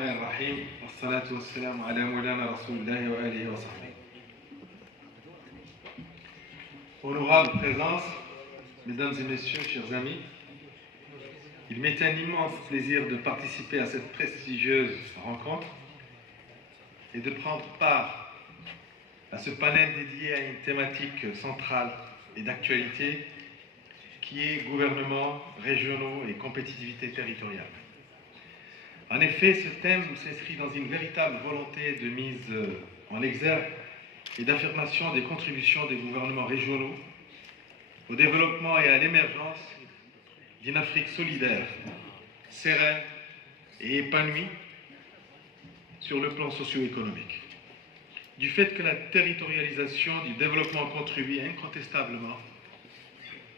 الرحمن الرحيم والصلاة والسلام على مولانا رسول الله وآله وصحبه. Honorable présence, mesdames et messieurs, chers amis, il m'est un immense plaisir de participer à cette prestigieuse rencontre et de prendre part à ce panel dédié à une thématique centrale et d'actualité qui est gouvernements régionaux et compétitivité territoriale. En effet, ce thème s'inscrit dans une véritable volonté de mise en exergue et d'affirmation des contributions des gouvernements régionaux au développement et à l'émergence d'une Afrique solidaire, sereine et épanouie sur le plan socio-économique. Du fait que la territorialisation du développement contribue incontestablement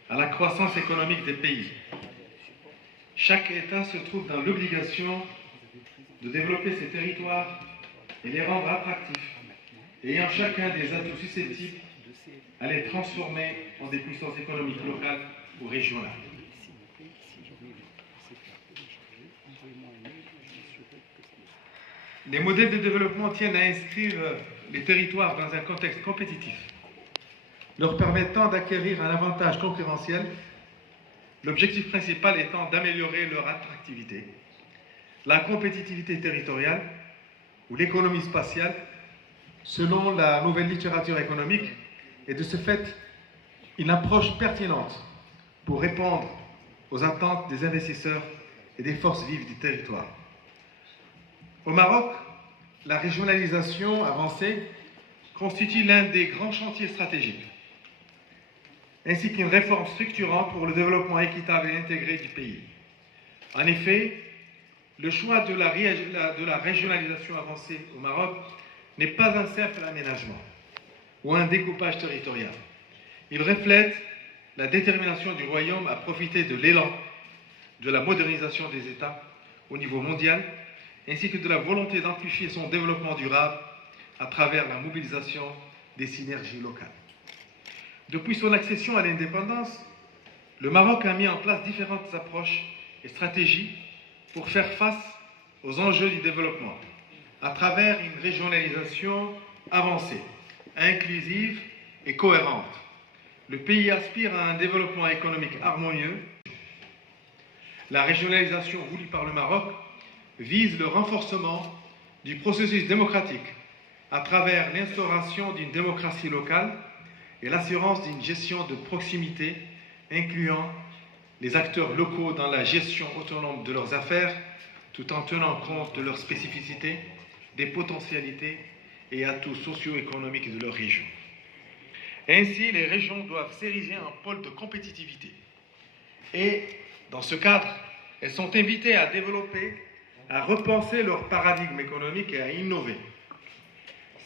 à la croissance économique des pays, chaque État se trouve dans l'obligation de développer ses territoires et les rendre attractifs, ayant chacun des atouts susceptibles à les transformer en des puissances économiques locales ou régionales. Les modèles de développement tiennent à inscrire les territoires dans un contexte compétitif, leur permettant d'acquérir un avantage concurrentiel, l'objectif principal étant d'améliorer leur attractivité, la compétitivité territoriale ou l'économie spatiale, selon la nouvelle littérature économique, est de ce fait une approche pertinente pour répondre aux attentes des investisseurs et des forces vives du territoire. Au Maroc, la régionalisation avancée constitue l'un des grands chantiers stratégiques, ainsi qu'une réforme structurante pour le développement équitable et intégré du pays. En effet, le choix de la régionalisation avancée au Maroc n'est pas un simple aménagement ou un découpage territorial. Il reflète la détermination du royaume à profiter de l'élan de la modernisation des États au niveau mondial, ainsi que de la volonté d'amplifier son développement durable à travers la mobilisation des synergies locales. Depuis son accession à l'indépendance, le Maroc a mis en place différentes approches et stratégies pour faire face aux enjeux du développement, à travers une régionalisation avancée, inclusive et cohérente. Le pays aspire à un développement économique harmonieux. La régionalisation voulue par le Maroc vise le renforcement du processus démocratique à travers l'instauration d'une démocratie locale et l'assurance d'une gestion de proximité incluant les acteurs locaux dans la gestion autonome de leurs affaires, tout en tenant compte de leurs spécificités, des potentialités et atouts socio-économiques de leur région. Ainsi, les régions doivent s'ériger en pôle de compétitivité. Et, dans ce cadre, elles sont invitées à développer, à repenser leur paradigme économique et à innover.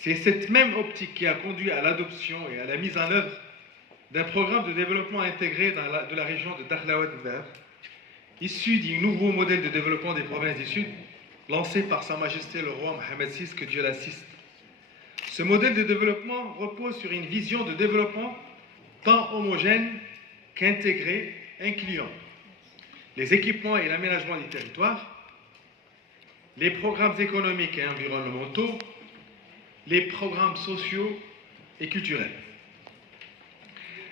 C'est cette même optique qui a conduit à l'adoption et à la mise en œuvre d'un programme de développement intégré de la région de Dakhla-Ouattara, issu du nouveau modèle de développement des provinces du Sud, lancé par Sa Majesté le roi Mohamed VI, que Dieu l'assiste. Ce modèle de développement repose sur une vision de développement tant homogène qu'intégrée, incluant les équipements et l'aménagement du territoire, les programmes économiques et environnementaux, les programmes sociaux et culturels.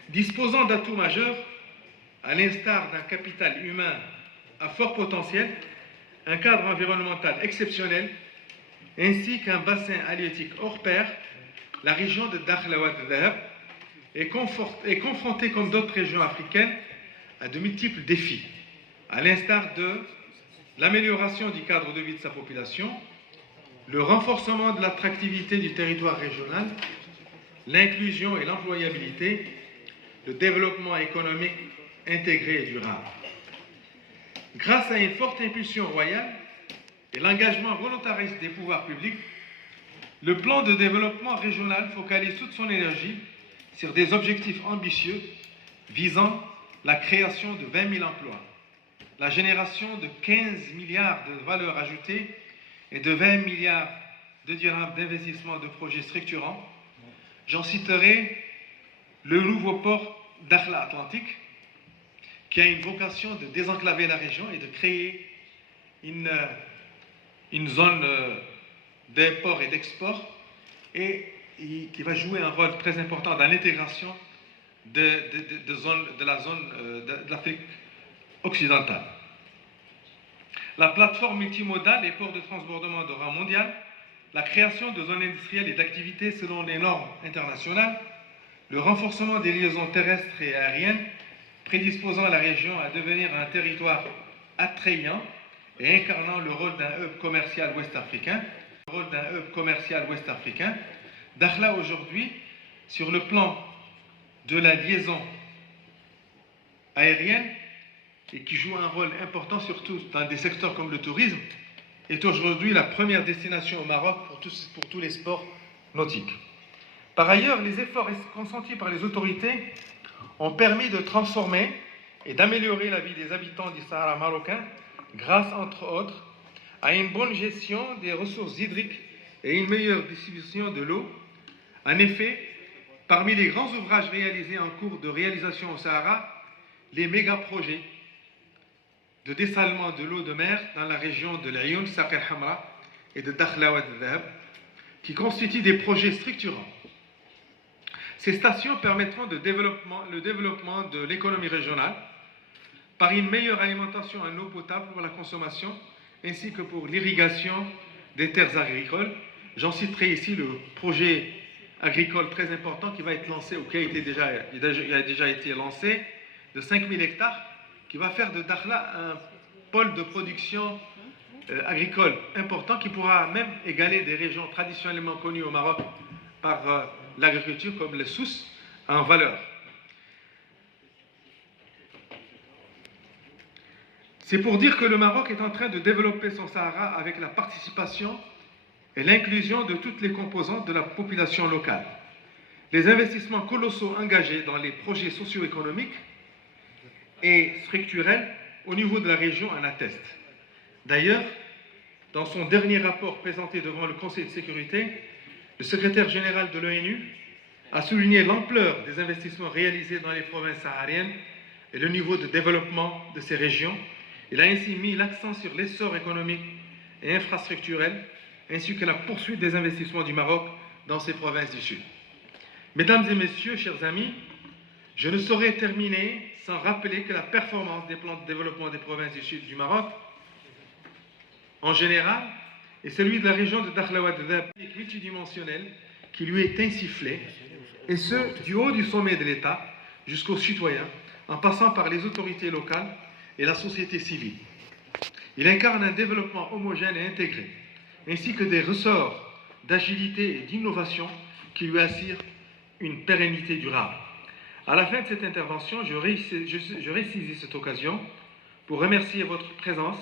Disposant d'atouts majeurs, à l'instar d'un capital humain à fort potentiel, un cadre environnemental exceptionnel, ainsi qu'un bassin halieutique hors pair, la région de Dakhla-Ouattara est confrontée, comme d'autres régions africaines, à de multiples défis, à l'instar de l'amélioration du cadre de vie de sa population, le renforcement de l'attractivité du territoire régional, l'inclusion et l'employabilité, le développement économique intégré et durable. Grâce à une forte impulsion royale et l'engagement volontariste des pouvoirs publics, le plan de développement régional focalise toute son énergie sur des objectifs ambitieux visant la création de 20 000 emplois, la génération de 15 milliards de valeurs ajoutées et de 20 milliards de dirhams d'investissement de projets structurants. J'en citerai le nouveau port Dakhla Atlantique, qui a une vocation de désenclaver la région et de créer une une zone d'import et d'export et qui va jouer un rôle très important dans l'intégration de la zone de l'Afrique occidentale. La plateforme multimodale et ports de transbordement de rang mondial, la création de zones industrielles et d'activités selon les normes internationales, le renforcement des liaisons terrestres et aériennes, prédisposant la région à devenir un territoire attrayant et incarnant le rôle d'un hub commercial ouest-africain. Dakhla aujourd'hui, sur le plan de la liaison aérienne, et qui joue un rôle important surtout dans des secteurs comme le tourisme, est aujourd'hui la première destination au Maroc pour tous les sports nautiques. Par ailleurs, les efforts consentis par les autorités ont permis de transformer et d'améliorer la vie des habitants du Sahara marocain grâce, entre autres, à une bonne gestion des ressources hydriques et une meilleure distribution de l'eau. En effet, parmi les grands ouvrages réalisés en cours de réalisation au Sahara, les méga-projets de dessalement de l'eau de mer dans la région de l'Ayoun, Saq el-Hamra et de Dakhla Wad al-Dhahab, qui constituent des projets structurants. Ces stations permettront le développement de l'économie régionale par une meilleure alimentation en eau potable pour la consommation ainsi que pour l'irrigation des terres agricoles. J'en citerai ici le projet agricole très important qui va être lancé ou qui a déjà été lancé de 5000 hectares qui va faire de Dakhla un pôle de production agricole important qui pourra même égaler des régions traditionnellement connues au Maroc par l'agriculture comme le Souss en valeur. C'est pour dire que le Maroc est en train de développer son Sahara avec la participation et l'inclusion de toutes les composantes de la population locale. Les investissements colossaux engagés dans les projets socio-économiques et structurels au niveau de la région en attestent. D'ailleurs, dans son dernier rapport présenté devant le Conseil de sécurité, le secrétaire général de l'ONU a souligné l'ampleur des investissements réalisés dans les provinces sahariennes et le niveau de développement de ces régions. Il a ainsi mis l'accent sur l'essor économique et infrastructurel, ainsi que la poursuite des investissements du Maroc dans ces provinces du Sud. Mesdames et messieurs, chers amis, je ne saurais terminer sans rappeler que la performance des plans de développement des provinces du Sud du Maroc, en général, et celui de la région de Dakhla Wad al-Dhahab multidimensionnel qui lui est insufflé, et ce, du haut du sommet de l'État jusqu'aux citoyens, en passant par les autorités locales et la société civile. Il incarne un développement homogène et intégré, ainsi que des ressorts d'agilité et d'innovation qui lui assurent une pérennité durable. À la fin de cette intervention, je résaisis cette occasion pour remercier votre présence.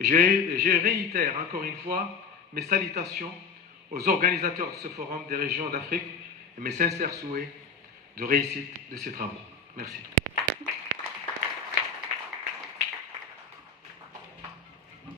Je réitère encore une fois mes salutations aux organisateurs de ce forum des régions d'Afrique et mes sincères souhaits de réussite de ces travaux. Merci.